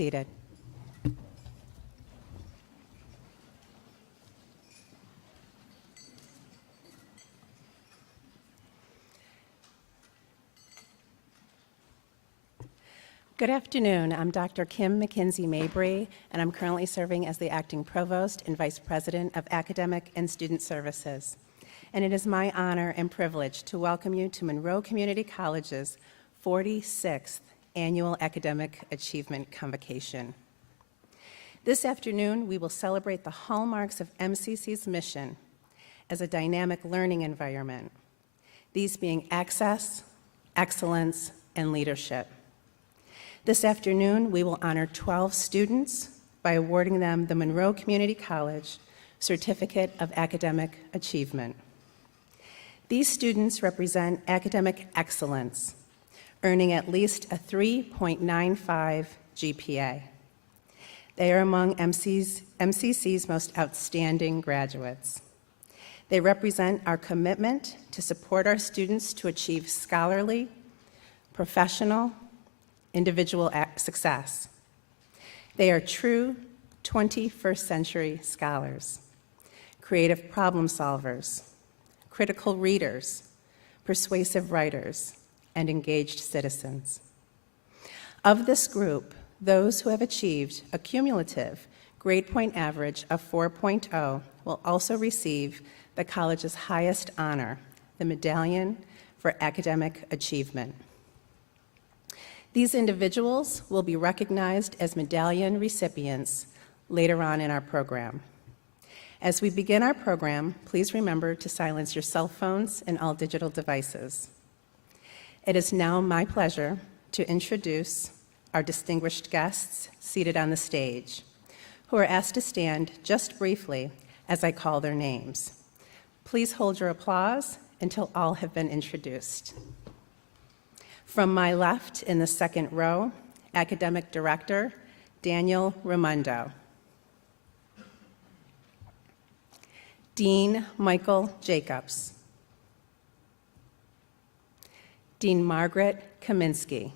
seated. Good afternoon. I'm Dr. Kim McKinsey Mabry, and I'm currently serving as the Acting Provost and Vice President of Academic and Student Services. And it is my honor and privilege to welcome you to Monroe Community College's 46th Annual Academic Achievement Convocation. This afternoon, we will celebrate the hallmarks of MCC's mission as a dynamic learning environment, these being access, excellence, and leadership. This afternoon, we will honor 12 students by awarding them the Monroe Community College Certificate of Academic Achievement. These students represent academic excellence, earning at least a 3.95 GPA. They are among MCC's most outstanding graduates. They represent our commitment to support our students to achieve scholarly, professional, individual success. They are true 21st century scholars, creative problem solvers, critical readers, persuasive writers, and engaged citizens. Of this group, those who have achieved a cumulative grade point average of 4.0 will also receive the college's highest honor, the Medallion for Academic Achievement. These individuals will be recognized as medallion recipients later on in our program. As we begin our program, please remember to silence your cell phones and all digital devices. It is now my pleasure to introduce our distinguished guests seated on the stage, who are asked to stand just briefly as I call their names. Please hold your applause until all have been introduced. From my left in the second row, Academic Director Daniel Raimondo. Dean Michael Jacobs. Dean Margaret Kaminsky.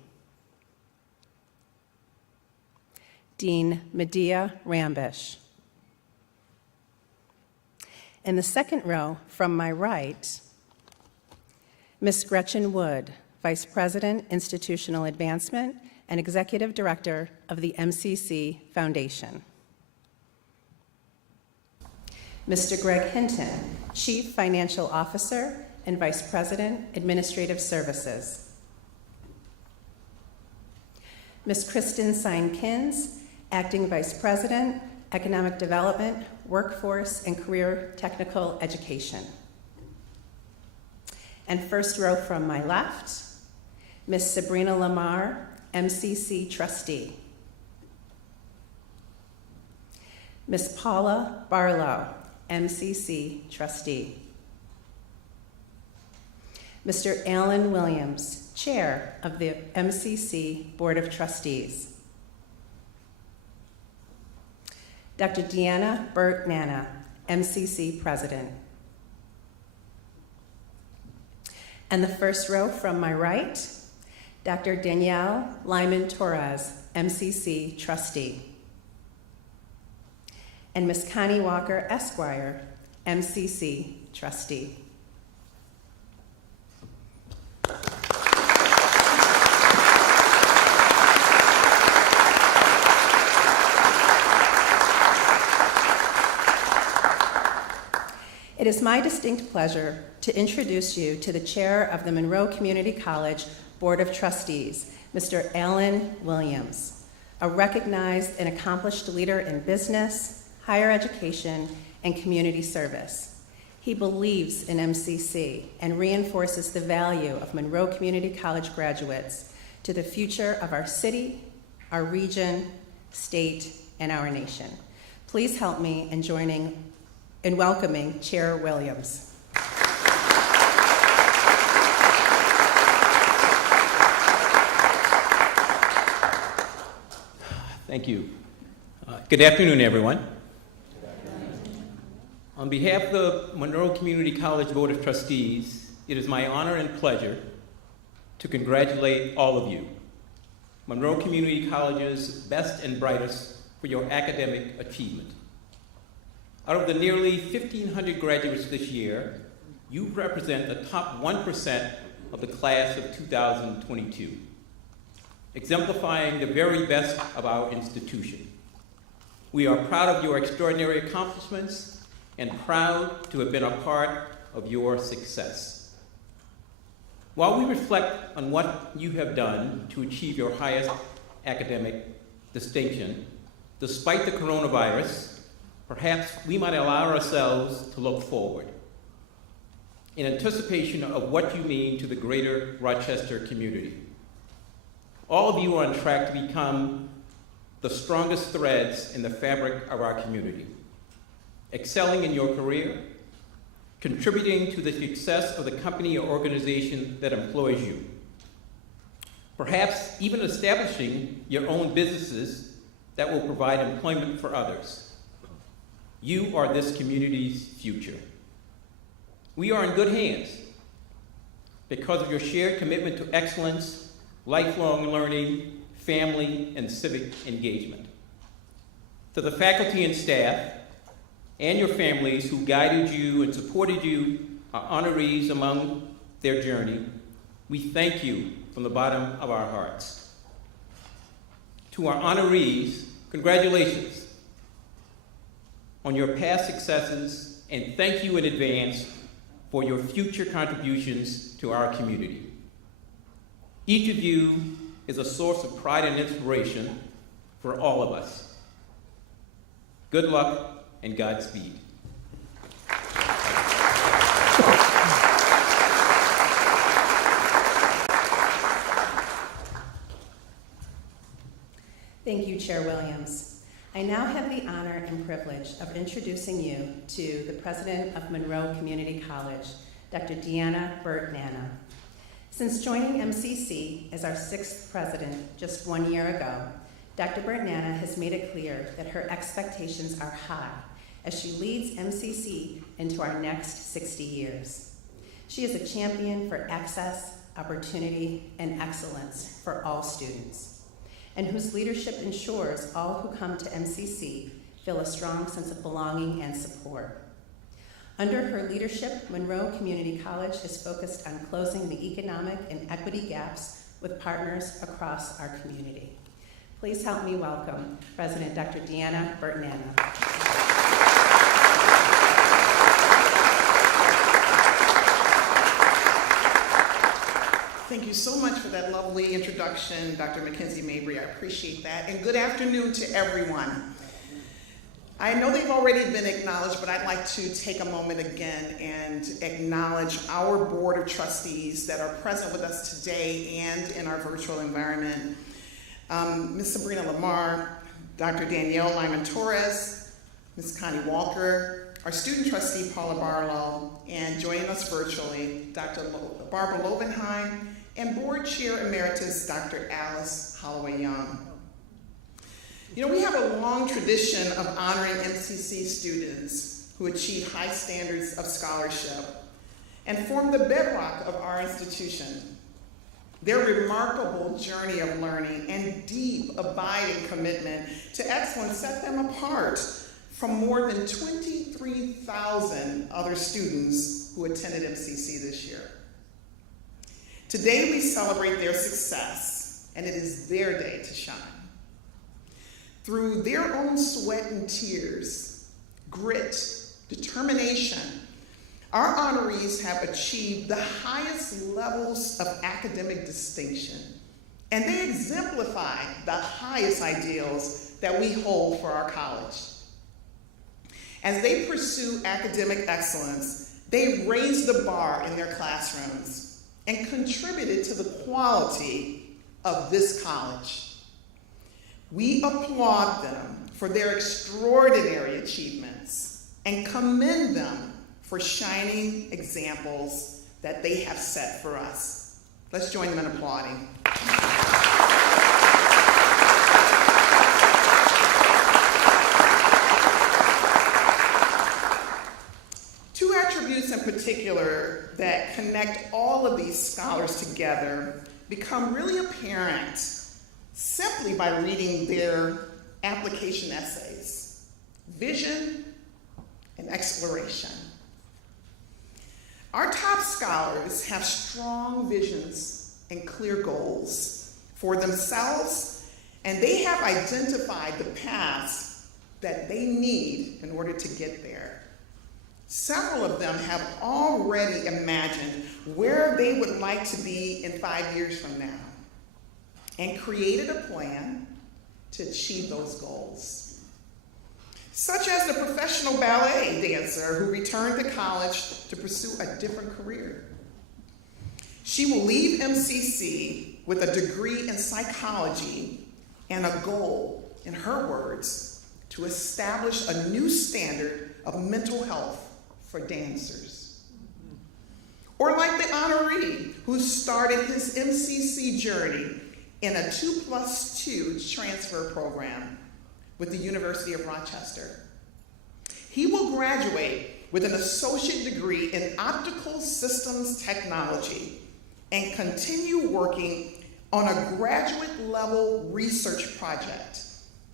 Dean Medea Rambish. In the second row, from my right, Ms. Gretchen Wood, Vice President, Institutional Advancement, and Executive Director of the MCC Foundation. Mr. Greg Hinton, Chief Financial Officer and Vice President, Administrative Services. Ms. Kristen Sine-Kins, Acting Vice President, Economic Development, Workforce and Career Technical Education. And first row from my left, Ms. Sabrina Lamar, MCC Trustee. Ms. Paula Barlow, MCC Trustee. Mr. Alan Williams, Chair of the MCC Board of Trustees. Dr. Deanna Bertnanna, MCC President. And the first row from my right, Dr. Danielle Lyman-Torres, MCC Trustee. And Ms. Connie Walker, Esquire, MCC Trustee. It is my distinct pleasure to introduce you to the Chair of the Monroe Community College Board of Trustees, Mr. Alan Williams, a recognized and accomplished leader in business, higher education, and community service. He believes in MCC and reinforces the value of Monroe Community College graduates to the future of our city, our region, state, and our nation. Please help me in welcoming Chair Williams. Thank you. Good afternoon, everyone. On behalf of the Monroe Community College Board of Trustees, it is my honor and pleasure to congratulate all of you Monroe Community College's best and brightest for your academic achievement. Out of the nearly 1,500 graduates this year, you represent the top 1% of the class of 2022, exemplifying the very best of our institution. We are proud of your extraordinary accomplishments and proud to have been a part of your success. While we reflect on what you have done to achieve your highest academic distinction, despite the coronavirus, perhaps we might allow ourselves to look forward in anticipation of what you mean to the greater Rochester community. All of you are on track to become the strongest threads in the fabric of our community, excelling in your career, contributing to the success of the company or organization that employs you, perhaps even establishing your own businesses that will provide employment for others. You are this community's future. We are in good hands because of your shared commitment to excellence, lifelong learning, family, and civic engagement. To the faculty and staff and your families who guided you and supported you, our honorees among their journey, we thank you from the bottom of our hearts. To our honorees, congratulations on your past successes, and thank you in advance for your future contributions to our community. Each of you is a source of pride and inspiration for all of us. Good luck and Godspeed. Thank you, Chair Williams. I now have the honor and privilege of introducing you to the president of Monroe Community College, Dr. Deanna Bertnanna. Since joining MCC as our 6th president just 1 year ago, Dr. Bertnanna has made it clear that her expectations are high as she leads MCC into our next 60 years. She is a champion for access, opportunity, and excellence for all students, and whose leadership ensures all who come to MCC feel a strong sense of belonging and support. Under her leadership, Monroe Community College is focused on closing the economic and equity gaps with partners across our community. Please help me welcome President Dr. Deanna Bertnanna. Thank you so much for that lovely introduction, Dr. Mackenzie Mabry. I appreciate that. And good afternoon to everyone. I know they've already been acknowledged, but I'd like to take a moment again and acknowledge our Board of Trustees that are present with us today and in our virtual environment. Ms. Sabrina Lamar, Dr. Danielle Lyman-Torres, Ms. Connie Walker, our student trustee, Paula Barlow, and joining us virtually, Dr. Barbara Lovenheim, and Board Chair Emeritus, Dr. Alice Holloway-Young. You know, we have a long tradition of honoring MCC students who achieve high standards of scholarship and form the bedrock of our institution. Their remarkable journey of learning and deep, abiding commitment to excellence set them apart from more than 23,000 other students who attended MCC this year. Today we celebrate their success, and it is their day to shine. Through their own sweat and tears, grit, determination, our honorees have achieved the highest levels of academic distinction, and they exemplify the highest ideals that we hold for our college. As they pursue academic excellence, they raised the bar in their classrooms and contributed to the quality of this college. We applaud them for their extraordinary achievements and commend them for shining examples that they have set for us. Let's join them in applauding. Two attributes in particular that connect all of these scholars together become really apparent simply by reading their application essays, vision and exploration. Our top scholars have strong visions and clear goals for themselves, and they have identified the paths that they need in order to get there. Several of them have already imagined where they would like to be in 5 years from now and created a plan to achieve those goals. Such as the professional ballet dancer who returned to college to pursue a different career. She will leave MCC with a degree in psychology and a goal, in her words, to establish a new standard of mental health for dancers. Or like the honoree who started his MCC journey in a 2+2 transfer program with the University of Rochester. He will graduate with an associate degree in optical systems technology and continue working on a graduate level research project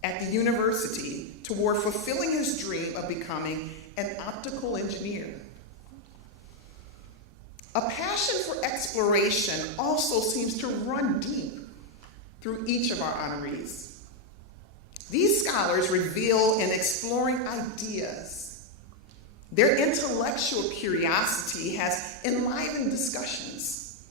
at the university toward fulfilling his dream of becoming an optical engineer. A passion for exploration also seems to run deep through each of our honorees. These scholars reveal in exploring ideas. Their intellectual curiosity has enlivened discussions.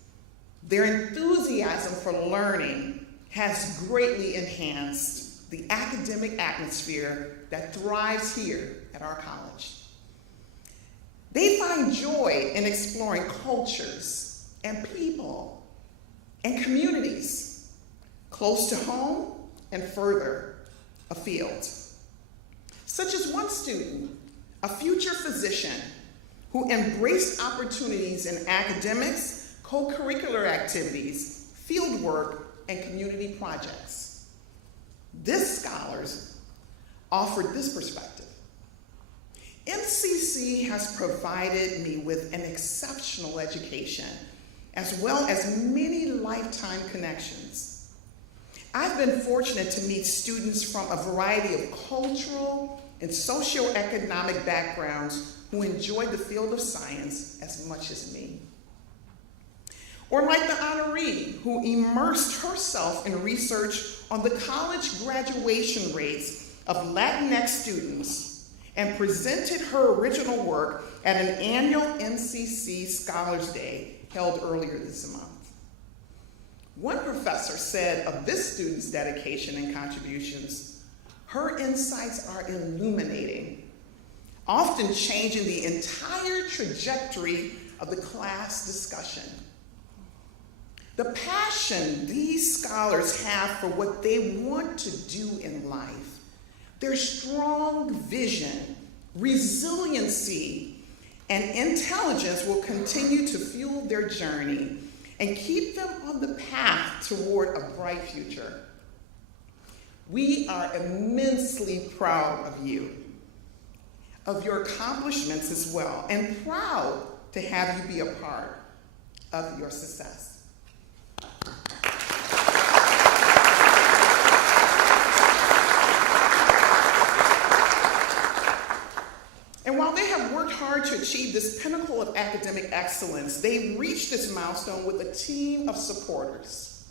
Their enthusiasm for learning has greatly enhanced the academic atmosphere that thrives here at our college. They find joy in exploring cultures and people and communities close to home and further afield. Such as one student, a future physician who embraced opportunities in academics, co-curricular activities, field work, and community projects. This scholars offered this perspective. MCC has provided me with an exceptional education, as well as many lifetime connections. I've been fortunate to meet students from a variety of cultural and socioeconomic backgrounds who enjoy the field of science as much as me. Or like the honoree who immersed herself in research on the college graduation rates of Latinx students and presented her original work at an annual MCC Scholars Day held earlier this month. One professor said of this student's dedication and contributions, her insights are illuminating, often changing the entire trajectory of the class discussion. The passion these scholars have for what they want to do in life, their strong vision, resiliency, and intelligence will continue to fuel their journey and keep them on the path toward a bright future. We are immensely proud of you, of your accomplishments as well, and proud to have you be a part of your success. And while they have worked hard to achieve this pinnacle of academic excellence, they've reached this milestone with a team of supporters.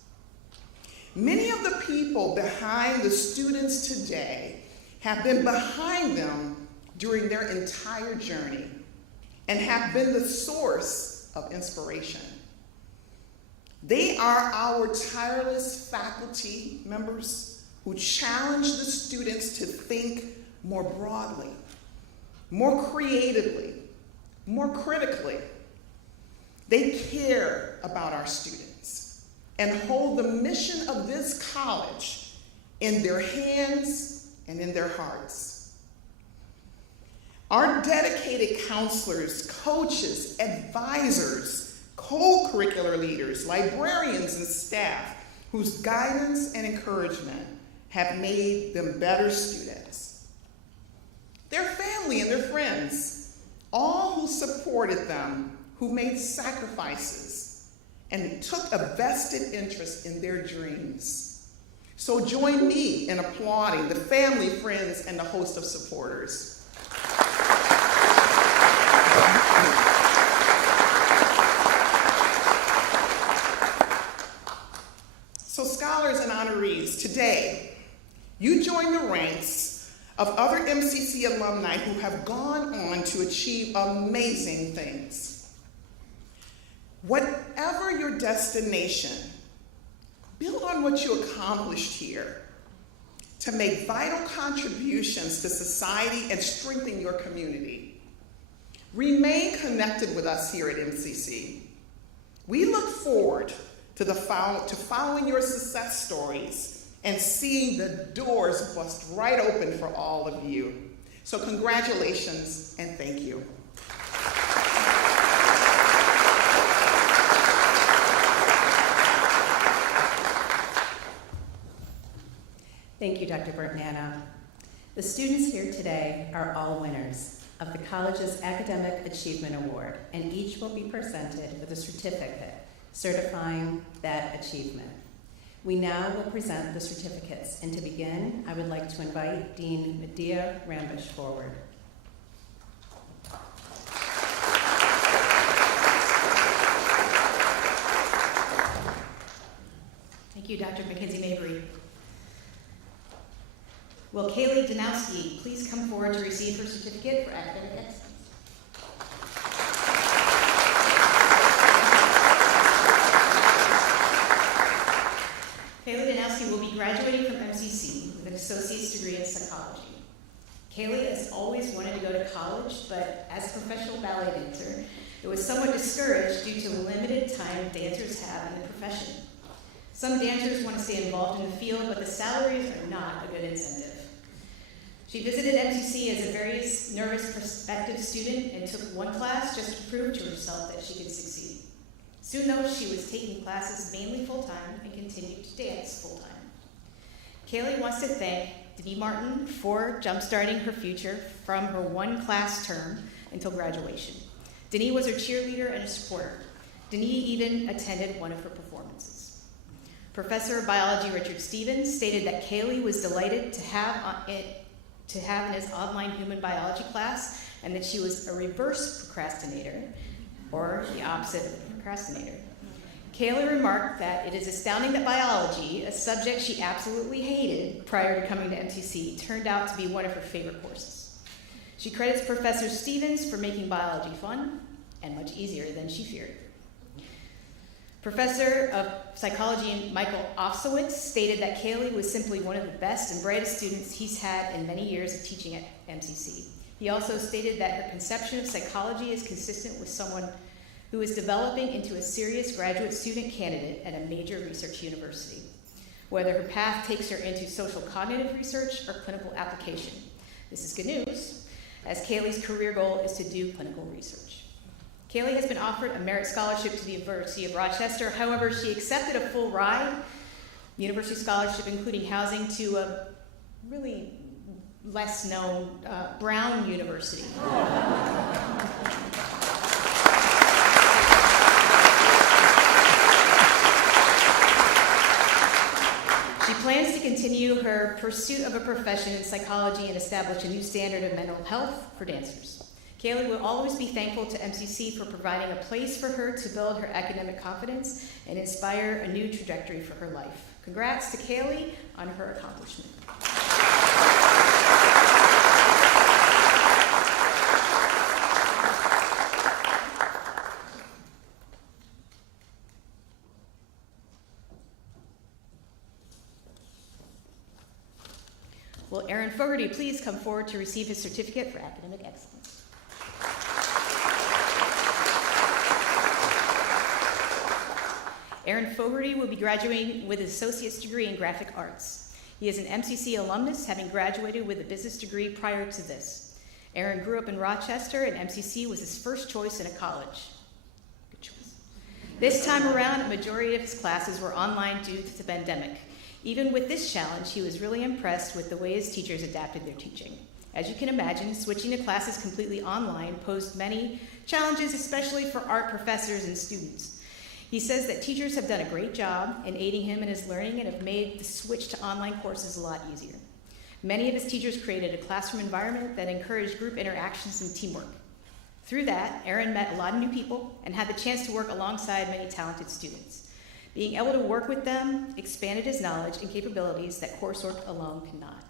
Many of the people behind the students today have been behind them during their entire journey and have been the source of inspiration. They are our tireless faculty members who challenge the students to think more broadly, more creatively, more critically. They care about our students and hold the mission of this college in their hands and in their hearts. Our dedicated counselors, coaches, advisors, co-curricular leaders, librarians, and staff whose guidance and encouragement have made them better students. Their family and their friends, all who supported them, who made sacrifices and took a vested interest in their dreams. So join me in applauding the family, friends, and the host of supporters. So scholars and honorees, today, you join the ranks of other MCC alumni who have gone on to achieve amazing things. Whatever your destination, build on what you accomplished here to make vital contributions to society and strengthen your community. Remain connected with us here at MCC. We look forward to following your success stories and seeing the doors bust right open for all of you. So congratulations and thank you. Thank you, Dr. Bertnanna. The students here today are all winners of the college's Academic Achievement Award, and each will be presented with a certificate certifying that achievement. We now will present the certificates, and to begin, I would like to invite Dean Medea Rambush forward. Thank you, Dr. Mackenzie Mabry. Will Kaylee Danowski please come forward to receive her certificate for academic excellence? Kaylee Danowski will be graduating from MCC with an associate's degree in psychology. Kaylee has always wanted to go to college, but as a professional ballet dancer, it was somewhat discouraged due to the limited time dancers have in the profession. Some dancers want to stay involved in the field, but the salaries are not a good incentive. She visited MCC as a very nervous prospective student and took one class just to prove to herself that she could succeed. Soon though, she was taking classes mainly full-time and continued to dance full-time. Kaylee wants to thank Denise Martin for jumpstarting her future from her one class term until graduation. Denise was her cheerleader and a supporter. Denise even attended one of her performances. Professor of Biology Richard Stevens stated that Kaylee was delighted to have in his online human biology class, and that she was a reverse procrastinator, or the opposite of a procrastinator. Kaylee remarked that it is astounding that biology, a subject she absolutely hated prior to coming to MCC, turned out to be one of her favorite courses. She credits Professor Stevens for making biology fun and much easier than she feared. Professor of Psychology Michael Ofsowitz stated that Kaylee was simply one of the best and brightest students he's had in many years of teaching at MCC. He also stated that her conception of psychology is consistent with someone who is developing into a serious graduate student candidate at a major research university, whether her path takes her into social cognitive research or clinical application. This is good news, as Kaylee's career goal is to do clinical research. Kaylee has been offered a merit scholarship to the University of Rochester. However, she accepted a full ride university scholarship, including housing, to a really less known Brown University. She plans to continue her pursuit of a profession in psychology and establish a new standard of mental health for dancers. Kaylee will always be thankful to MCC for providing a place for her to build her academic confidence and inspire a new trajectory for her life. Congrats to Kaylee on her accomplishment. Will Aaron Fogerty please come forward to receive his certificate for academic excellence? Aaron Fogerty will be graduating with his associate's degree in graphic arts. He is an MCC alumnus, having graduated with a business degree prior to this. Aaron grew up in Rochester, and MCC was his first choice in a college. Good choice. This time around, a majority of his classes were online due to the pandemic. Even with this challenge, he was really impressed with the way his teachers adapted their teaching. As you can imagine, switching to classes completely online posed many challenges, especially for art professors and students. He says that teachers have done a great job in aiding him in his learning and have made the switch to online courses a lot easier. Many of his teachers created a classroom environment that encouraged group interactions and teamwork. Through that, Aaron met a lot of new people and had the chance to work alongside many talented students. Being able to work with them expanded his knowledge and capabilities that coursework alone cannot.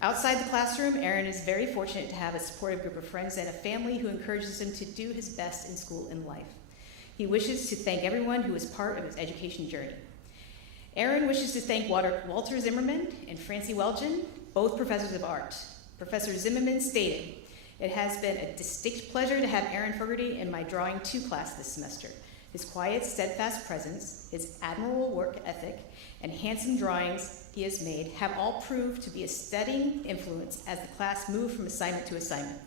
Outside the classroom, Aaron is very fortunate to have a supportive group of friends and a family who encourages him to do his best in school and life. He wishes to thank everyone who was part of his education journey. Aaron wishes to thank Walter Zimmerman and Francie Welgen, both professors of art. Professor Zimmerman stated, "It has been a distinct pleasure to have Aaron Fogerty in my Drawing 2 class this semester. His quiet, steadfast presence, his admirable work ethic, and handsome drawings he has made have all proved to be a steadying influence as the class moved from assignment to assignment.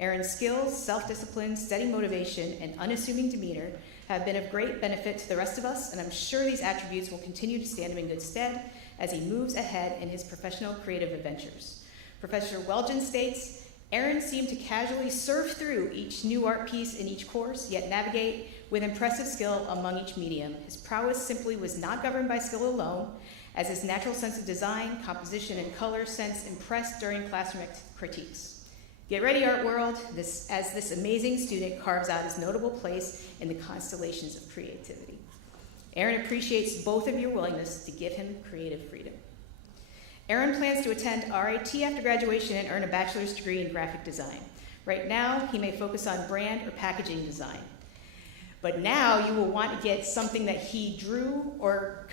Aaron's skills, self-discipline, steady motivation, and unassuming demeanor have been of great benefit to the rest of us, and I'm sure these attributes will continue to stand him in good stead as he moves ahead in his professional creative adventures." Professor Welgen states, "Aaron seemed to casually surf through each new art piece in each course, yet navigate with impressive skill among each medium. His prowess simply was not governed by skill alone, as his natural sense of design, composition, and color sense impressed during classroom critiques. Get ready, art world, as this amazing student carves out his notable place in the constellations of creativity." Aaron appreciates both of your willingness to give him creative freedom. Aaron plans to attend RIT after graduation and earn a bachelor's degree in graphic design. Right now, he may focus on brand or packaging design. But now you will want to get something that he drew or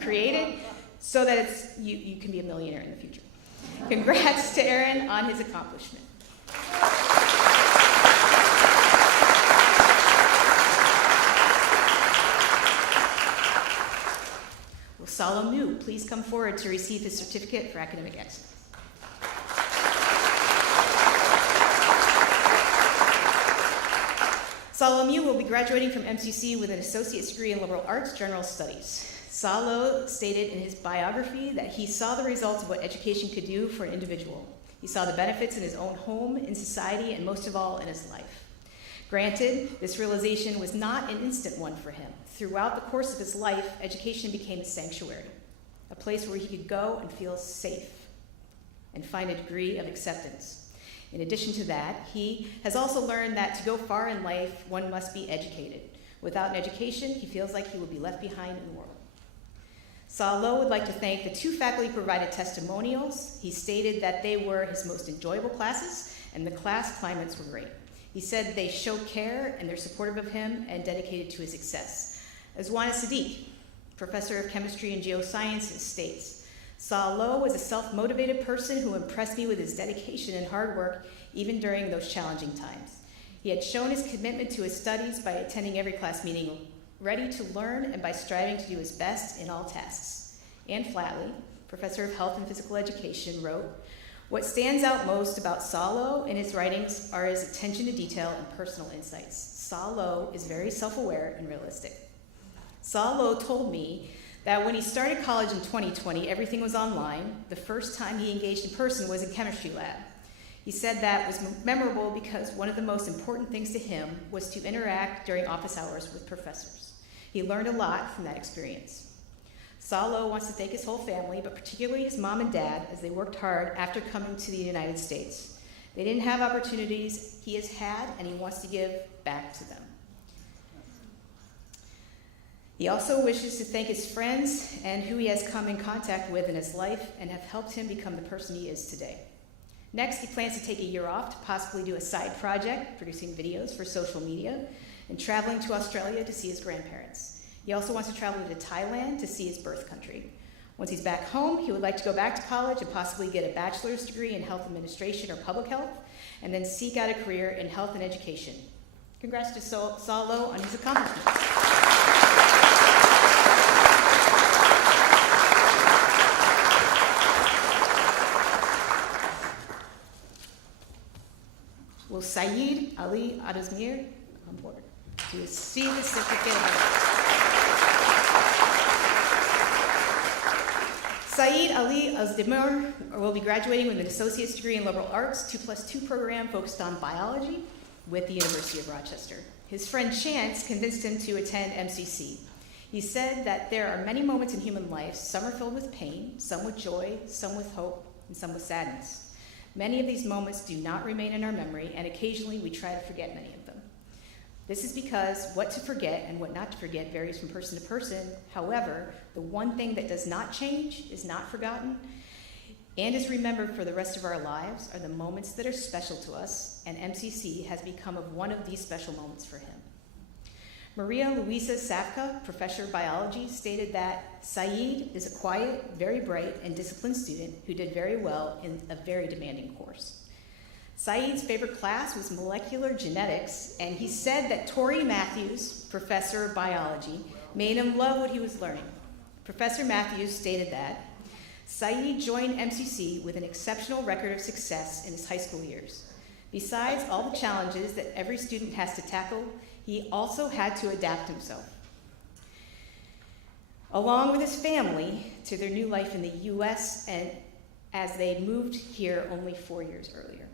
created so that you can be a millionaire in the future. Congrats to Aaron on his accomplishment. Will Salomu please come forward to receive his certificate for academic excellence? Salomu will be graduating from MCC with an associate's degree in liberal arts, general studies. Salo stated in his biography that he saw the results of what education could do for an individual. He saw the benefits in his own home, in society, and most of all, in his life. Granted, this realization was not an instant one for him. Throughout the course of his life, education became a sanctuary, a place where he could go and feel safe and find a degree of acceptance. In addition to that, he has also learned that to go far in life, one must be educated. Without an education, he feels like he will be left behind in the world. Salo would like to thank the 2 faculty-provided testimonials. He stated that they were his most enjoyable classes, and the class climates were great. He said they show care and they're supportive of him and dedicated to his success. Azwana Sadiq, professor of chemistry and geosciences, states, "Salo was a self-motivated person who impressed me with his dedication and hard work even during those challenging times. He had shown his commitment to his studies by attending every class meeting, ready to learn, and by striving to do his best in all tasks." Ann Flatley, professor of health and physical education, wrote, "What stands out most about Salo in his writings are his attention to detail and personal insights. Salo is very self-aware and realistic." Salo told me that when he started college in 2020, everything was online. The first time he engaged in person was in chemistry lab. He said that was memorable because one of the most important things to him was to interact during office hours with professors. He learned a lot from that experience. Salo wants to thank his whole family, but particularly his mom and dad, as they worked hard after coming to the United States. They didn't have opportunities he has had, and he wants to give back to them. He also wishes to thank his friends and who he has come in contact with in his life and have helped him become the person he is today. Next, he plans to take a year off to possibly do a side project, producing videos for social media, and traveling to Australia to see his grandparents. He also wants to travel to Thailand to see his birth country. Once he's back home, he would like to go back to college and possibly get a bachelor's degree in health administration or public health, and then seek out a career in health and education. Congrats to Salo on his accomplishments. Will Saeed Ali Adazmir come forward to receive the certificate of Saeed Ali Azdemir will be graduating with an associate's degree in liberal arts, 2+2 program focused on biology with the University of Rochester. His friend Chance convinced him to attend MCC. He said that there are many moments in human life, some are filled with pain, some with joy, some with hope, and some with sadness. Many of these moments do not remain in our memory, and occasionally we try to forget many of them. This is because what to forget and what not to forget varies from person to person. However, the one thing that does not change, is not forgotten, and is remembered for the rest of our lives are the moments that are special to us, and MCC has become one of these special moments for him. Maria Luisa Savka, professor of biology, stated that Saeed is a quiet, very bright, and disciplined student who did very well in a very demanding course. Saeed's favorite class was molecular genetics, and he said that Tori Matthews, professor of biology, made him love what he was learning. Professor Matthews stated that Saeed joined MCC with an exceptional record of success in his high school years. Besides all the challenges that every student has to tackle, he also had to adapt himself, along with his family, to their new life in the U.S. and as they moved here only 4 years earlier.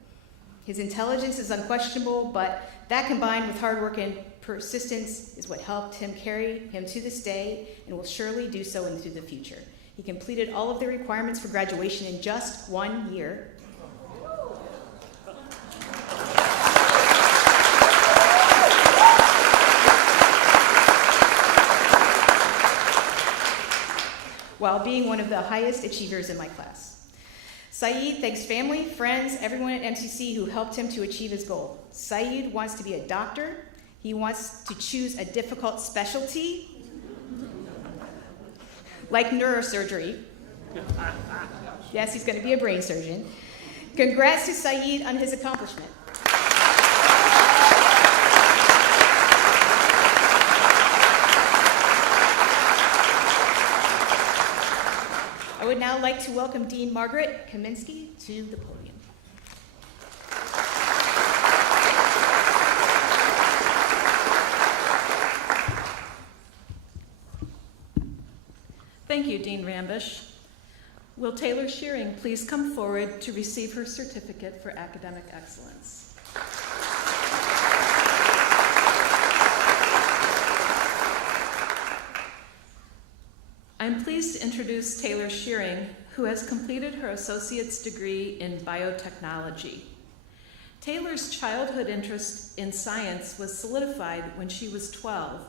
His intelligence is unquestionable, but that combined with hard work and persistence is what helped him carry him to this day and will surely do so into the future. He completed all of the requirements for graduation in just 1 year. While being one of the highest achievers in my class. Saeed thanks family, friends, everyone at MCC who helped him to achieve his goal. Saeed wants to be a doctor. He wants to choose a difficult specialty, like neurosurgery. Yes, he's going to be a brain surgeon. Congrats to Saeed on his accomplishment. I would now like to welcome Dean Margaret Kaminsky to the podium. Thank you, Dean Rambish. Will Taylor Shearing please come forward to receive her certificate for academic excellence? I'm pleased to introduce Taylor Shearing, who has completed her associate's degree in biotechnology. Taylor's childhood interest in science was solidified when she was 12,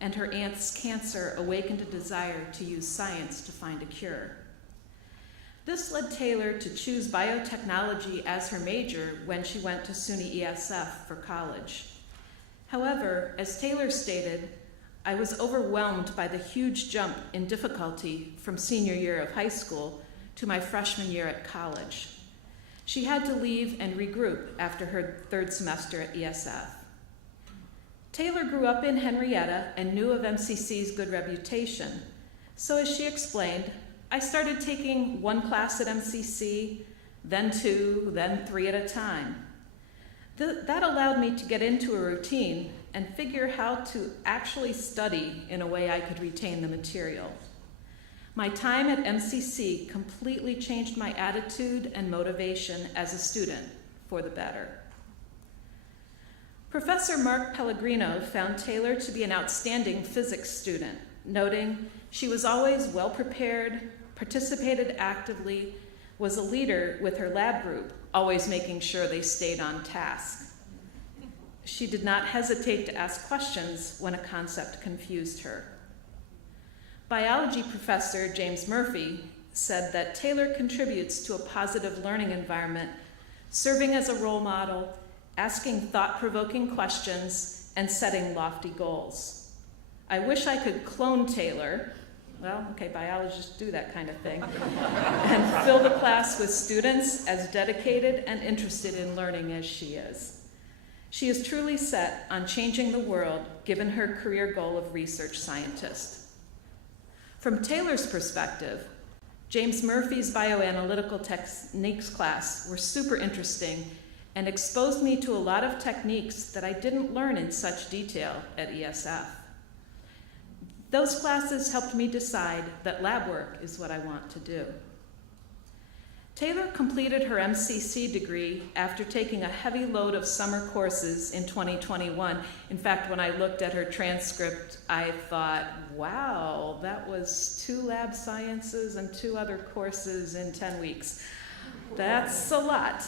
and her aunt's cancer awakened a desire to use science to find a cure. This led Taylor to choose biotechnology as her major when she went to SUNY ESF for college. However, as Taylor stated, I was overwhelmed by the huge jump in difficulty from senior year of high school to my freshman year at college. She had to leave and regroup after her third semester at ESF. Taylor grew up in Henrietta and knew of MCC's good reputation. So as she explained, I started taking one class at MCC, then two, then three at a time. That allowed me to get into a routine and figure how to actually study in a way I could retain the material. My time at MCC completely changed my attitude and motivation as a student for the better. Professor Mark Pellegrino found Taylor to be an outstanding physics student, noting she was always well prepared, participated actively, was a leader with her lab group, always making sure they stayed on task. She did not hesitate to ask questions when a concept confused her. Biology professor James Murphy said that Taylor contributes to a positive learning environment, serving as a role model, asking thought-provoking questions, and setting lofty goals. I wish I could clone Taylor. Well, okay, biologists do that kind of thing. And fill the class with students as dedicated and interested in learning as she is. She is truly set on changing the world, given her career goal of research scientist. From Taylor's perspective, James Murphy's bioanalytical techniques class were super interesting and exposed me to a lot of techniques that I didn't learn in such detail at ESF. Those classes helped me decide that lab work is what I want to do. Taylor completed her MCC degree after taking a heavy load of summer courses in 2021. In fact, when I looked at her transcript, I thought, wow, that was 2 lab sciences and 2 other courses in 10 weeks. That's a lot.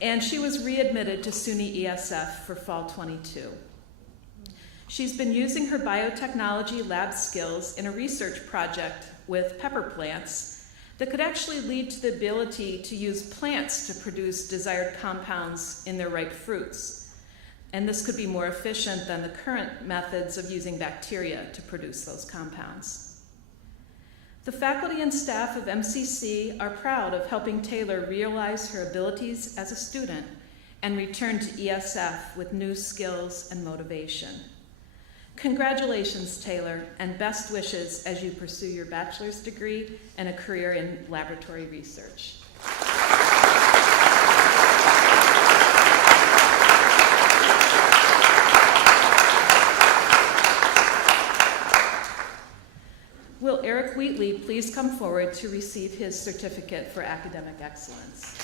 And she was readmitted to SUNY ESF for fall 22. She's been using her biotechnology lab skills in a research project with pepper plants that could actually lead to the ability to use plants to produce desired compounds in their ripe fruits. And this could be more efficient than the current methods of using bacteria to produce those compounds. The faculty and staff of MCC are proud of helping Taylor realize her abilities as a student and return to ESF with new skills and motivation. Congratulations, Taylor, and best wishes as you pursue your bachelor's degree and a career in laboratory research. Will Eric Wheatley please come forward to receive his certificate for academic excellence?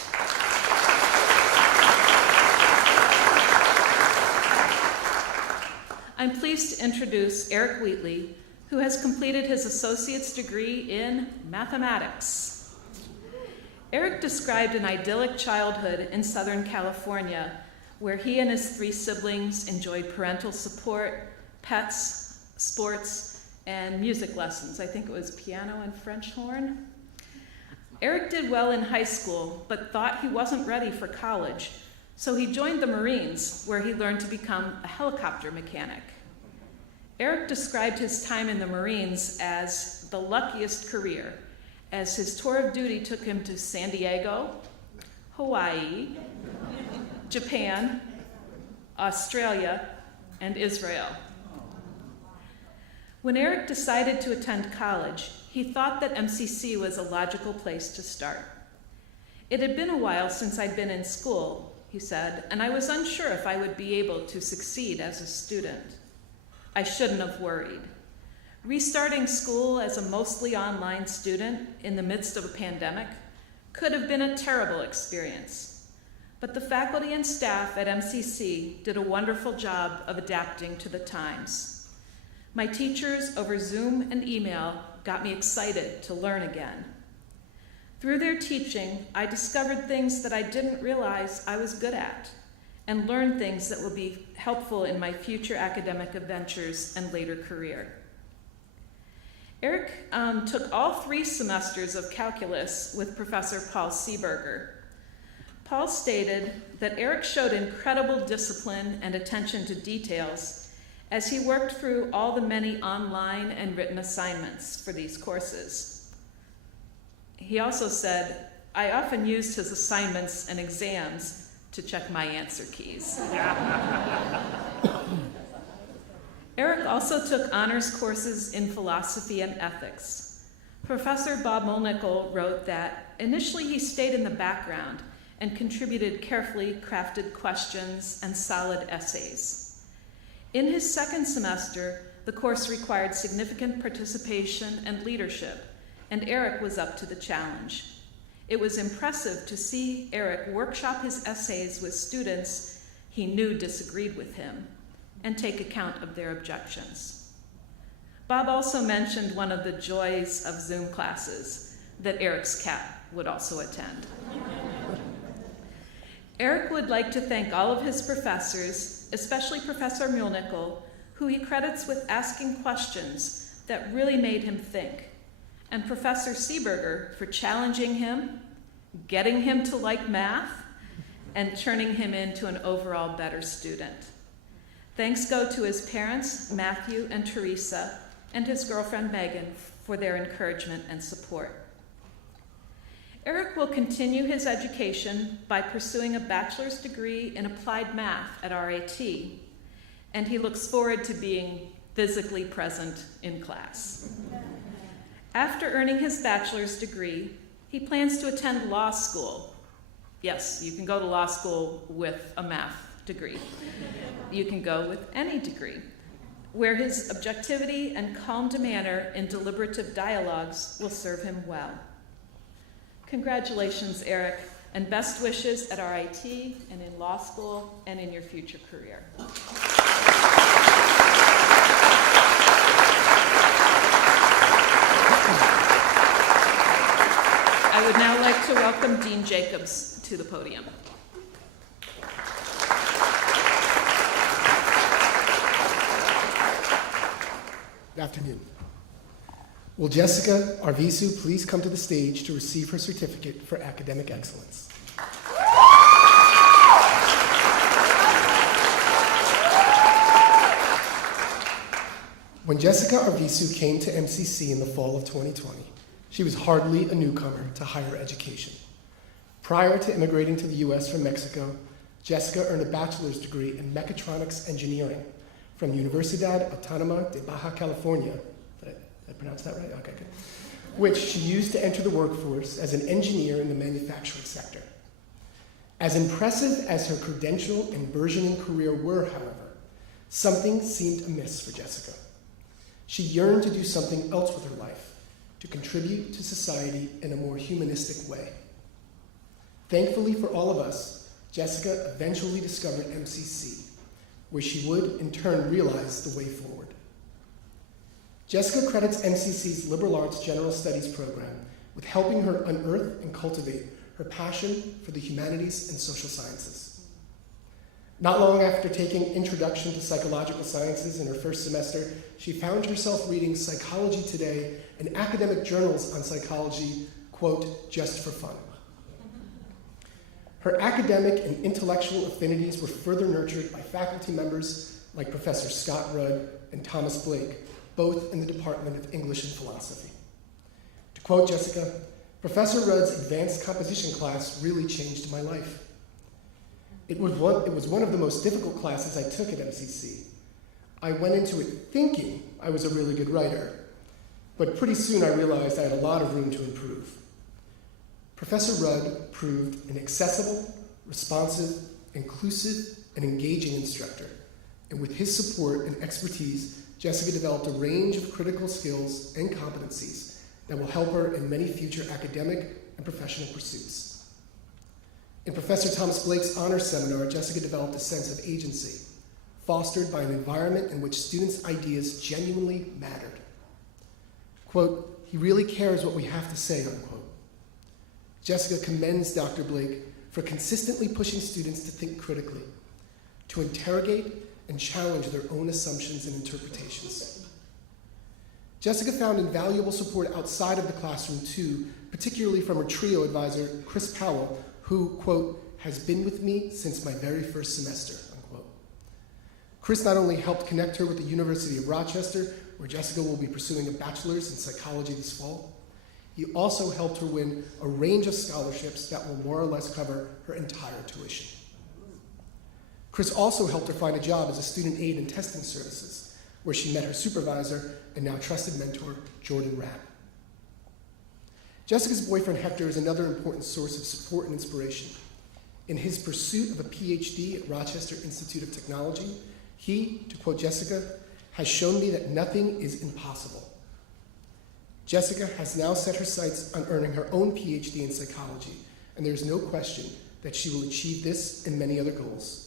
I'm pleased to introduce Eric Wheatley, who has completed his associate's degree in mathematics. Eric described an idyllic childhood in Southern California, where he and his 3 siblings enjoyed parental support, pets, sports, and music lessons. I think it was piano and French horn. Eric did well in high school, but thought he wasn't ready for college, so he joined the Marines, where he learned to become a helicopter mechanic. Eric described his time in the Marines as the luckiest career, as his tour of duty took him to San Diego, Hawaii, Japan, Australia, and Israel. When Eric decided to attend college, he thought that MCC was a logical place to start. It had been a while since I'd been in school, he said, and I was unsure if I would be able to succeed as a student. I shouldn't have worried. Restarting school as a mostly online student in the midst of a pandemic could have been a terrible experience. But the faculty and staff at MCC did a wonderful job of adapting to the times. My teachers over Zoom and email got me excited to learn again. Through their teaching, I discovered things that I didn't realize I was good at, and learned things that will be helpful in my future academic adventures and later career. Eric took all 3 semesters of calculus with Professor Paul Seeberger. Paul stated that Eric showed incredible discipline and attention to details as he worked through all the many online and written assignments for these courses. He also said, I often used his assignments and exams to check my answer keys. Eric also took honors courses in philosophy and ethics. Professor Bob Molnickel wrote that initially he stayed in the background and contributed carefully crafted questions and solid essays. In his second semester, the course required significant participation and leadership, and Eric was up to the challenge. It was impressive to see Eric workshop his essays with students he knew disagreed with him and take account of their objections. Bob also mentioned one of the joys of Zoom classes, that Eric's cat would also attend. Eric would like to thank all of his professors, especially Professor Molnickel, who he credits with asking questions that really made him think, and Professor Seeberger for challenging him, getting him to like math, and turning him into an overall better student. Thanks go to his parents, Matthew and Teresa, and his girlfriend Megan for their encouragement and support. Eric will continue his education by pursuing a bachelor's degree in applied math at RIT, and he looks forward to being physically present in class. After earning his bachelor's degree, he plans to attend law school. Yes, you can go to law school with a math degree. You can go with any degree, where his objectivity and calm demeanor in deliberative dialogues will serve him well. Congratulations, Eric, and best wishes at RIT and in law school and in your future career. I would now like to welcome Dean Jacobs to the podium. Good afternoon. Will Jessica Arvizu please come to the stage to receive her certificate for academic excellence? When Jessica Arvizu came to MCC in the fall of 2020, she was hardly a newcomer to higher education. Prior to immigrating to the US from Mexico, Jessica earned a bachelor's degree in mechatronics engineering from Universidad Autónoma de Baja California. Did I pronounce that right? Okay, good. Which she used to enter the workforce as an engineer in the manufacturing sector. As impressive as her credential and burgeoning career were, however, something seemed amiss for Jessica. She yearned to do something else with her life, to contribute to society in a more humanistic way. Thankfully for all of us, Jessica eventually discovered MCC, where she would, in turn, realize the way forward. Jessica credits MCC's Liberal Arts General Studies program with helping her unearth and cultivate her passion for the humanities and social sciences. Not long after taking Introduction to Psychological Sciences in her first semester, she found herself reading Psychology Today and academic journals on psychology, quote, just for fun. Her academic and intellectual affinities were further nurtured by faculty members like Professor Scott Rudd and Thomas Blake, both in the Department of English and Philosophy. To quote Jessica, Professor Rudd's advanced composition class really changed my life. It was one of the most difficult classes I took at MCC. I went into it thinking I was a really good writer, but pretty soon I realized I had a lot of room to improve. Professor Rudd proved an accessible, responsive, inclusive, and engaging instructor, and with his support and expertise, Jessica developed a range of critical skills and competencies that will help her in many future academic and professional pursuits. In Professor Thomas Blake's honors seminar, Jessica developed a sense of agency, fostered by an environment in which students' ideas genuinely mattered. Quote, he really cares what we have to say, unquote. Jessica commends Dr. Blake for consistently pushing students to think critically, to interrogate and challenge their own assumptions and interpretations. Jessica found invaluable support outside of the classroom too, particularly from her trio advisor, Chris Powell, who, quote, has been with me since my very first semester, unquote. Chris not only helped connect her with the University of Rochester, where Jessica will be pursuing a bachelor's in psychology this fall, he also helped her win a range of scholarships that will more or less cover her entire tuition. Chris also helped her find a job as a student aide in testing services, where she met her supervisor and now trusted mentor, Jordan Rapp. Jessica's boyfriend, Hector, is another important source of support and inspiration. In his pursuit of a PhD at Rochester Institute of Technology, he, to quote Jessica, has shown me that nothing is impossible. Jessica has now set her sights on earning her own PhD in psychology, and there is no question that she will achieve this and many other goals.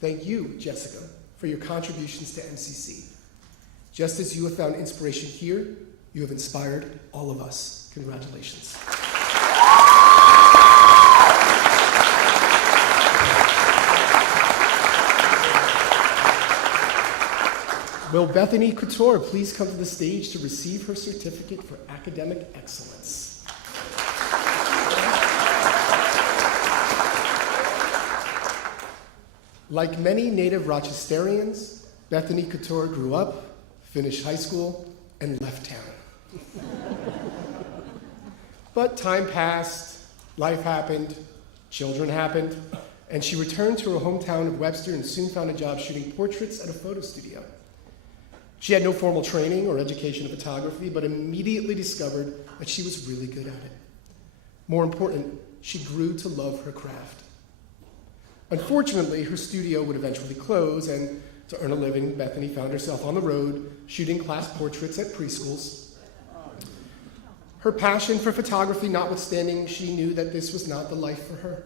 Thank you, Jessica, for your contributions to MCC. Just as you have found inspiration here, you have inspired all of us. Congratulations. Will Bethany Couture please come to the stage to receive her certificate for academic excellence? Like many native Rochesterians, Bethany Couture grew up, finished high school, and left town. But time passed, life happened, children happened, and she returned to her hometown of Webster and soon found a job shooting portraits at a photo studio. She had no formal training or education in photography, but immediately discovered that she was really good at it. More important, she grew to love her craft. Unfortunately, her studio would eventually close, and to earn a living, Bethany found herself on the road, shooting class portraits at preschools. Her passion for photography notwithstanding, she knew that this was not the life for her.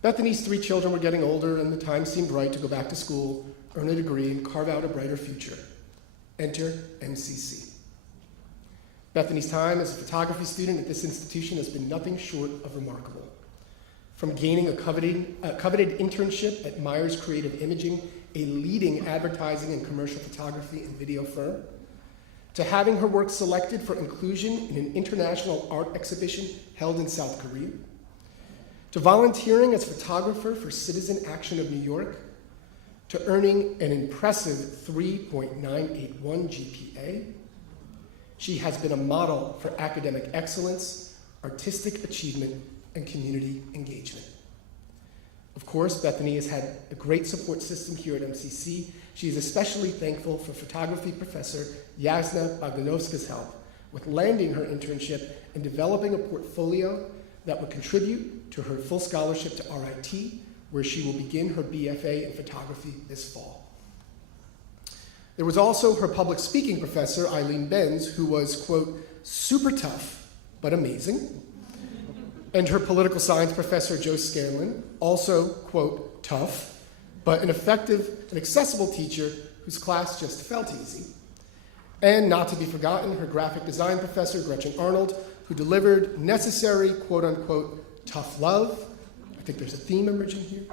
Bethany's 3 children were getting older, and the time seemed right to go back to school, earn a degree, and carve out a brighter future. Enter MCC. Bethany's time as a photography student at this institution has been nothing short of remarkable. From gaining a coveted internship at Myers Creative Imaging, a leading advertising and commercial photography and video firm, to having her work selected for inclusion in an international art exhibition held in South Korea, to volunteering as photographer for Citizen Action of New York, to earning an impressive 3.981 GPA. She has been a model for academic excellence, artistic achievement, and community engagement. Of course, Bethany has had a great support system here at MCC. She is especially thankful for photography professor Jasna Bogdanovska's help with landing her internship and developing a portfolio that would contribute to her full scholarship to RIT, where she will begin her BFA in photography this fall. There was also her public speaking professor, Eileen Benz, who was, quote, super tough, but amazing. And her political science professor, Joe Scanlon, also, quote, tough, but an effective and accessible teacher whose class just felt easy. And not to be forgotten, her graphic design professor, Gretchen Arnold, who delivered necessary, quote unquote, tough love, I think there's a theme emerging here,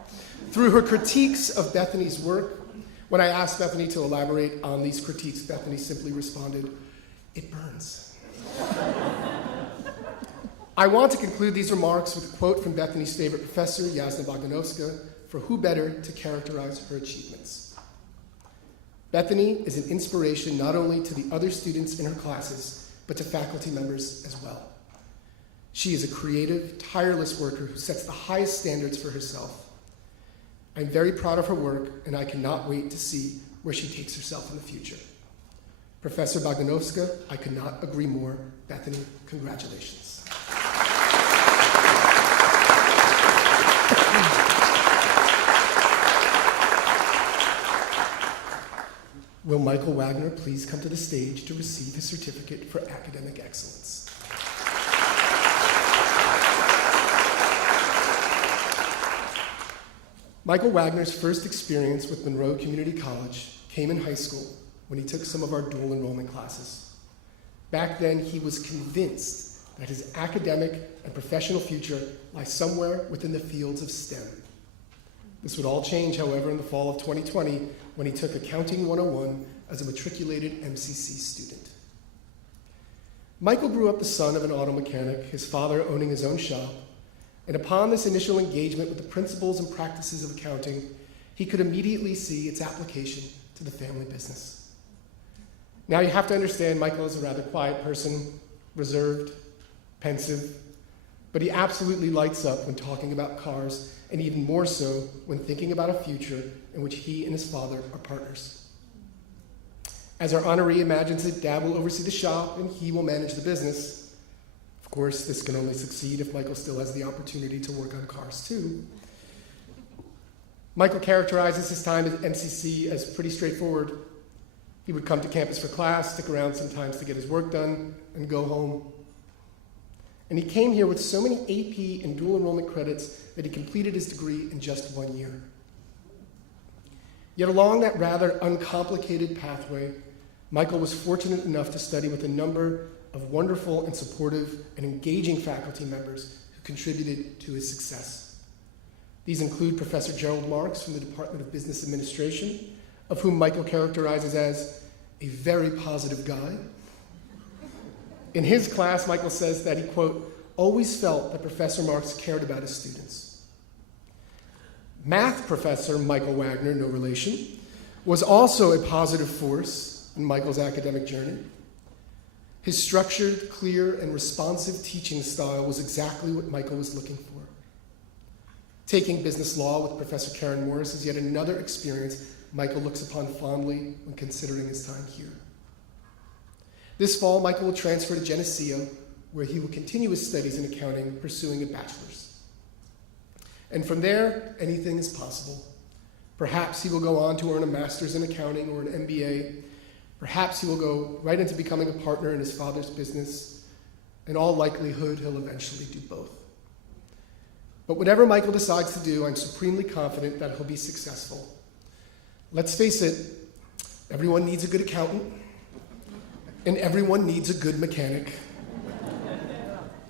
through her critiques of Bethany's work. When I asked Bethany to elaborate on these critiques, Bethany simply responded, it burns. I want to conclude these remarks with a quote from Bethany's favorite professor, Jasna Bogdanovska, for who better to characterize her achievements. Bethany is an inspiration not only to the other students in her classes, but to faculty members as well. She is a creative, tireless worker who sets the highest standards for herself. I'm very proud of her work, and I cannot wait to see where she takes herself in the future. Professor Bogdanovska, I could not agree more. Bethany, congratulations. Will Michael Wagner please come to the stage to receive his certificate for academic excellence? Michael Wagner's first experience with Monroe Community College came in high school when he took some of our dual enrollment classes. Back then, he was convinced that his academic and professional future lies somewhere within the fields of STEM. This would all change, however, in the fall of 2020 when he took Accounting 101 as a matriculated MCC student. Michael grew up the son of an auto mechanic, his father owning his own shop, and upon this initial engagement with the principles and practices of accounting, he could immediately see its application to the family business. Now you have to understand, Michael is a rather quiet person, reserved, pensive, but he absolutely lights up when talking about cars, and even more so when thinking about a future in which he and his father are partners. As our honoree imagines it, Dad will oversee the shop and he will manage the business. Of course, this can only succeed if Michael still has the opportunity to work on cars too. Michael characterizes his time at MCC as pretty straightforward. He would come to campus for class, stick around sometimes to get his work done, and go home. And he came here with so many AP and dual enrollment credits that he completed his degree in just 1 year. Yet along that rather uncomplicated pathway, Michael was fortunate enough to study with a number of wonderful and supportive and engaging faculty members who contributed to his success. These include Professor Gerald Marks from the Department of Business Administration, of whom Michael characterizes as a very positive guy. In his class, Michael says that he, quote, always felt that Professor Marks cared about his students. Math professor Michael Wagner, no relation, was also a positive force in Michael's academic journey. His structured, clear, and responsive teaching style was exactly what Michael was looking for. Taking business law with Professor Karen Morris is yet another experience Michael looks upon fondly when considering his time here. This fall, Michael will transfer to Geneseo, where he will continue his studies in accounting, pursuing a bachelor's. And from there, anything is possible. Perhaps he will go on to earn a master's in accounting or an MBA, Perhaps he will go right into becoming a partner in his father's business. In all likelihood, he'll eventually do both. But whatever Michael decides to do, I'm supremely confident that he'll be successful. Let's face it, everyone needs a good accountant, and everyone needs a good mechanic.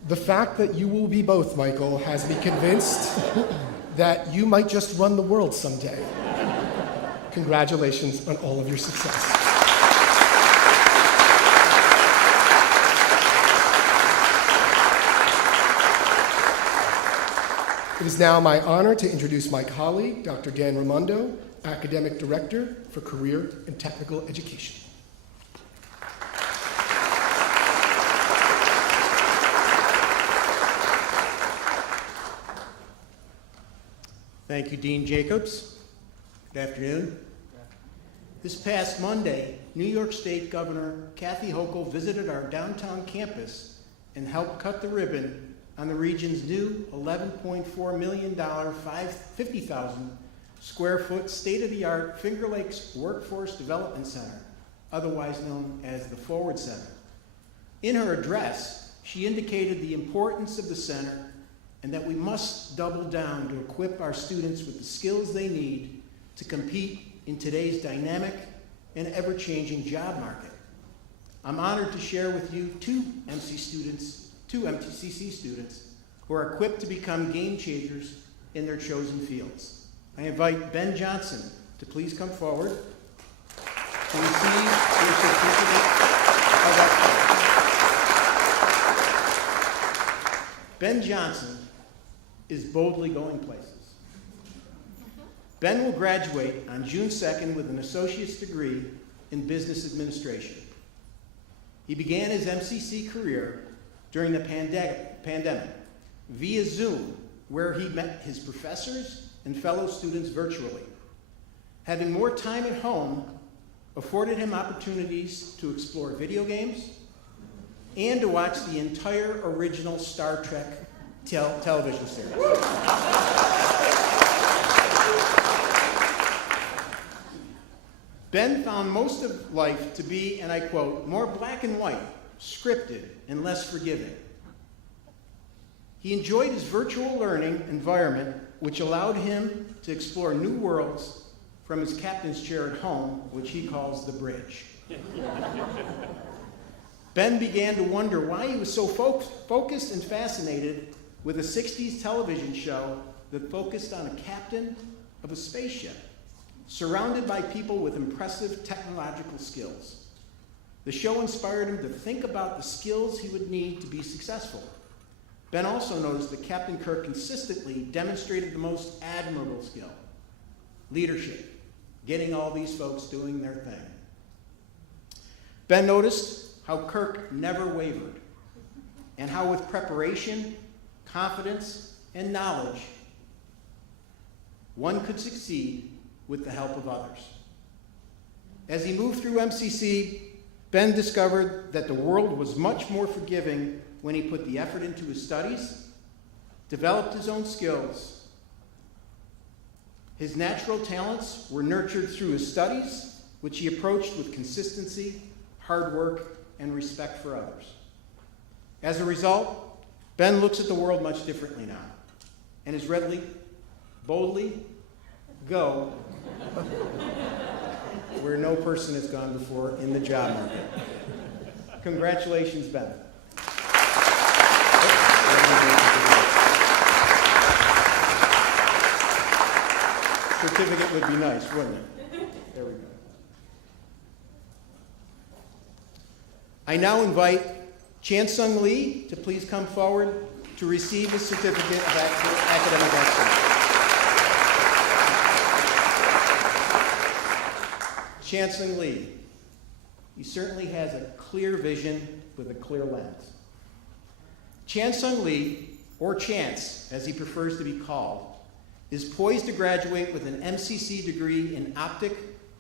The fact that you will be both, Michael, has me convinced that you might just run the world someday. Congratulations on all of your success. It is now my honor to introduce my colleague, Dr. Dan Raimondo, Academic Director for Career and Technical Education. Thank you, Dean Jacobs. Good afternoon. This past Monday, New York State Governor Kathy Hochul visited our downtown campus and helped cut the ribbon on the region's new $11.4 million, 50,000 square foot state-of-the-art Finger Lakes Workforce Development Center, otherwise known as the Forward Center. In her address, she indicated the importance of the center and that we must double down to equip our students with the skills they need to compete in today's dynamic and ever-changing job market. I'm honored to share with you two MCCC students who are equipped to become game changers in their chosen fields. I invite Ben Johnson to please come forward to receive your certificate of excellence. Ben Johnson is boldly going places. Ben will graduate on June 2nd with an associate's degree in business administration. He began his MCC career during the pandemic via Zoom, where he met his professors and fellow students virtually. Having more time at home afforded him opportunities to explore video games and to watch the entire original Star Trek television series. Ben found most of life to be, and I quote, more black and white, scripted, and less forgiving. He enjoyed his virtual learning environment, which allowed him to explore new worlds from his captain's chair at home, which he calls the bridge. Ben began to wonder why he was so focused and fascinated with a 60s television show that focused on a captain of a spaceship, surrounded by people with impressive technological skills. The show inspired him to think about the skills he would need to be successful. Ben also noticed that Captain Kirk consistently demonstrated the most admirable skill: leadership, getting all these folks doing their thing. Ben noticed how Kirk never wavered, and how with preparation, confidence, and knowledge, one could succeed with the help of others. As he moved through MCC, Ben discovered that the world was much more forgiving when he put the effort into his studies, developed his own skills. His natural talents were nurtured through his studies, which he approached with consistency, hard work, and respect for others. As a result, Ben looks at the world much differently now and is ready, boldly, go where no person has gone before in the job market. Congratulations, Ben. Certificate would be nice, wouldn't it? There we go. I now invite Chansung Lee to please come forward to receive his certificate of academic excellence. Chansung Lee, he certainly has a clear vision with a clear lens. Chansung Lee, or Chance, as he prefers to be called, is poised to graduate with an MCC degree in Optic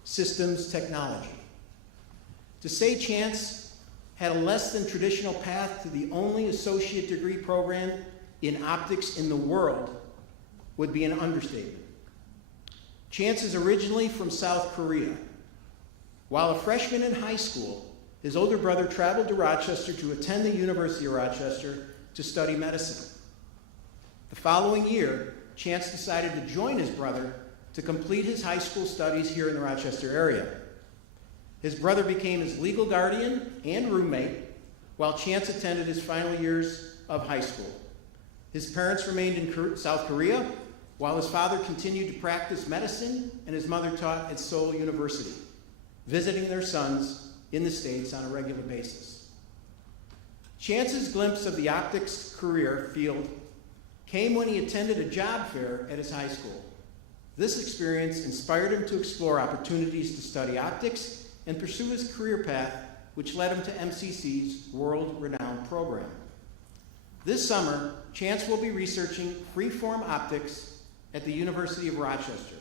Systems Technology. To say Chance had a less than traditional path to the only associate degree program in optics in the world would be an understatement. Chance is originally from South Korea. While a freshman in high school, his older brother traveled to Rochester to attend the University of Rochester to study medicine. The following year, Chance decided to join his brother to complete his high school studies here in the Rochester area. His brother became his legal guardian and roommate while Chance attended his final years of high school. His parents remained in South Korea while his father continued to practice medicine and his mother taught at Seoul University, visiting their sons in the States on a regular basis. Chance's glimpse of the optics career field came when he attended a job fair at his high school. This experience inspired him to explore opportunities to study optics and pursue his career path, which led him to MCC's world-renowned program. This summer, Chance will be researching freeform optics at the University of Rochester,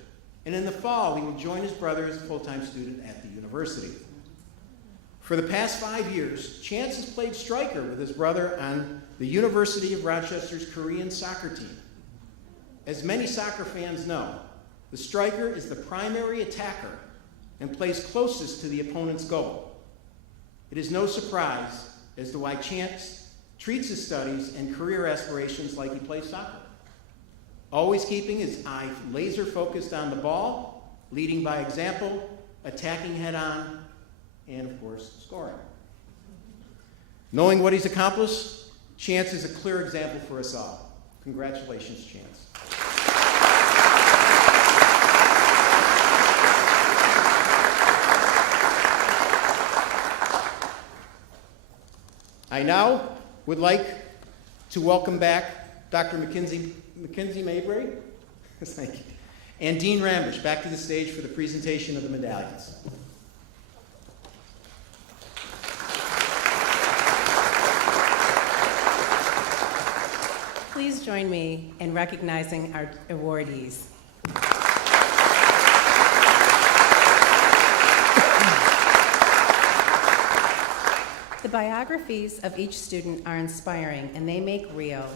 and in the fall, he will join his brother as a full-time student at the university. For the past 5 years, Chance has played striker with his brother on the University of Rochester's Korean soccer team. As many soccer fans know, the striker is the primary attacker and plays closest to the opponent's goal. It is no surprise as to why Chance treats his studies and career aspirations like he plays soccer, always keeping his eye laser focused on the ball, leading by example, attacking head-on, and of course, scoring. Knowing what he's accomplished, Chance is a clear example for us all. Congratulations, Chance. I now would like to welcome back Dr. Mackenzie Mabry, thank you, and Dean Rambish back to the stage for the presentation of the medallions. Please join me in recognizing our awardees. The biographies of each student are inspiring, and they make real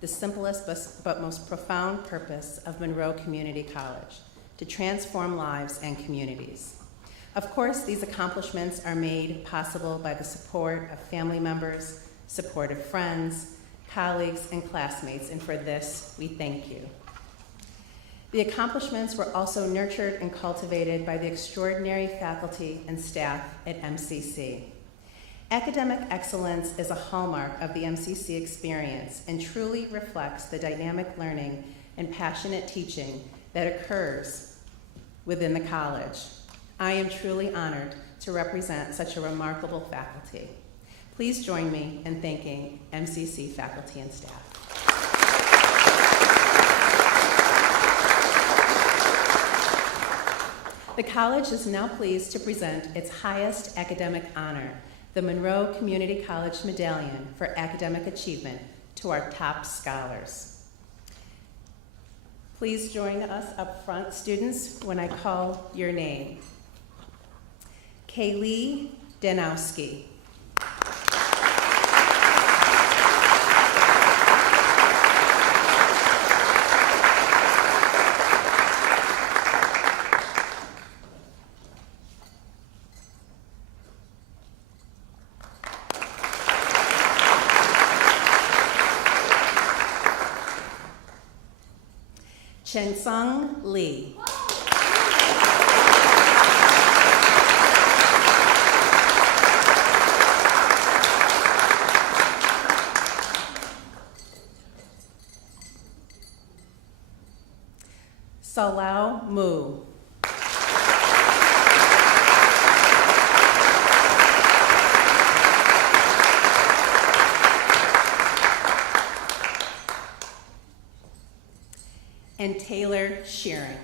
the simplest but most profound purpose of Monroe Community College, to transform lives and communities. Of course, these accomplishments are made possible by the support of family members, supportive friends, colleagues, and classmates, and for this, we thank you. The accomplishments were also nurtured and cultivated by the extraordinary faculty and staff at MCC. Academic excellence is a hallmark of the MCC experience and truly reflects the dynamic learning and passionate teaching that occurs within the college. I am truly honored to represent such a remarkable faculty. Please join me in thanking MCC faculty and staff. The college is now pleased to present its highest academic honor, the Monroe Community College Medallion for Academic Achievement, to our top scholars. Please join us up front, students, when I call your name. Kaylee Danowski. Chensung Lee. Salau Mu. And Taylor Shearing.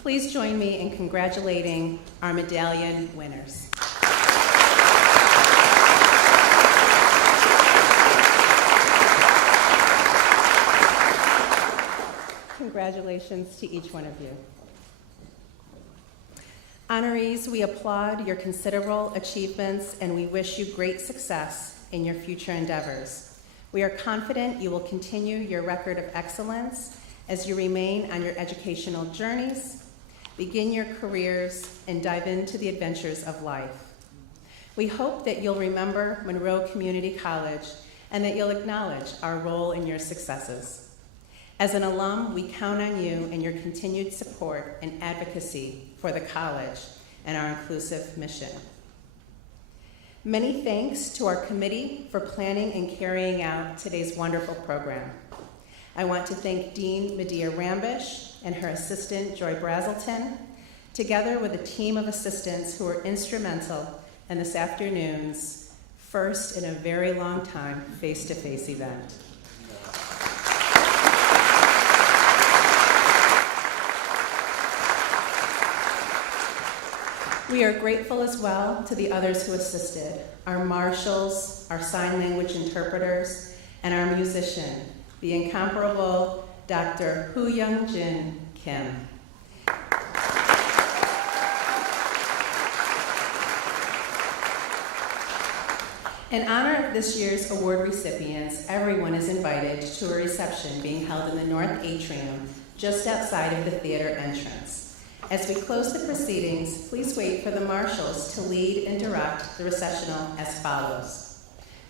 Please join me in congratulating our medallion winners. Congratulations to each one of you. Honorees, we applaud your considerable achievements and we wish you great success in your future endeavors. We are confident you will continue your record of excellence as you remain on your educational journeys, begin your careers, and dive into the adventures of life. We hope that you'll remember Monroe Community College and that you'll acknowledge our role in your successes. As an alum, we count on you and your continued support and advocacy for the college and our inclusive mission. Many thanks to our committee for planning and carrying out today's wonderful program. I want to thank Dean Medea Rambish and her assistant, Joy Brazelton, together with a team of assistants who were instrumental in this afternoon's first in a very long time face-to-face event. We are grateful as well to the others who assisted, our marshals, our sign language interpreters, and our musician, the incomparable Dr. Hu Young Jin Kim. In honor of this year's award recipients, everyone is invited to a reception being held in the North Atrium, just outside of the theater entrance. As we close the proceedings, please wait for the marshals to lead and direct the recessional as follows.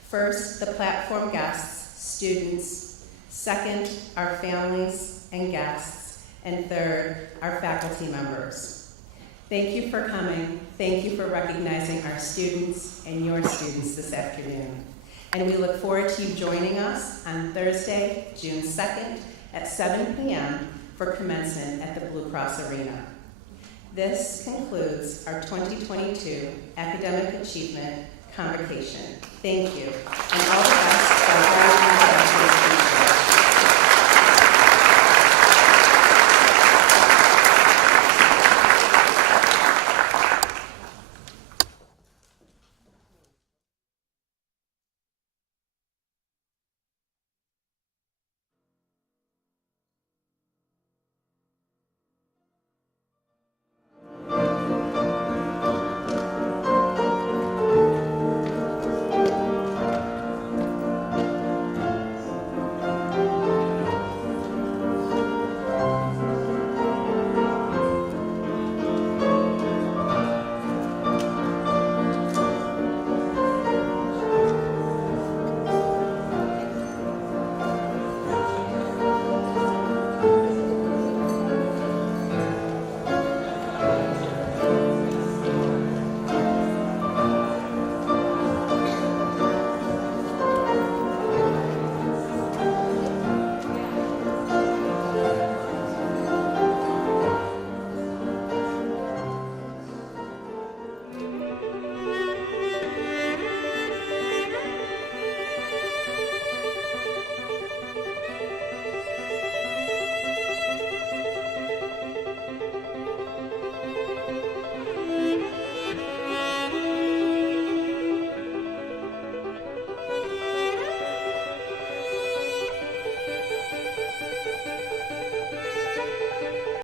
First, the platform guests, students. Second, our families and guests. And third, our faculty members. Thank you for coming. Thank you for recognizing our students and your students this afternoon. And we look forward to you joining us on Thursday, June 2nd at 7 p.m. for commencement at the Blue Cross Arena. This concludes our 2022 Academic Achievement Convocation. Thank you, and all the best for our graduates.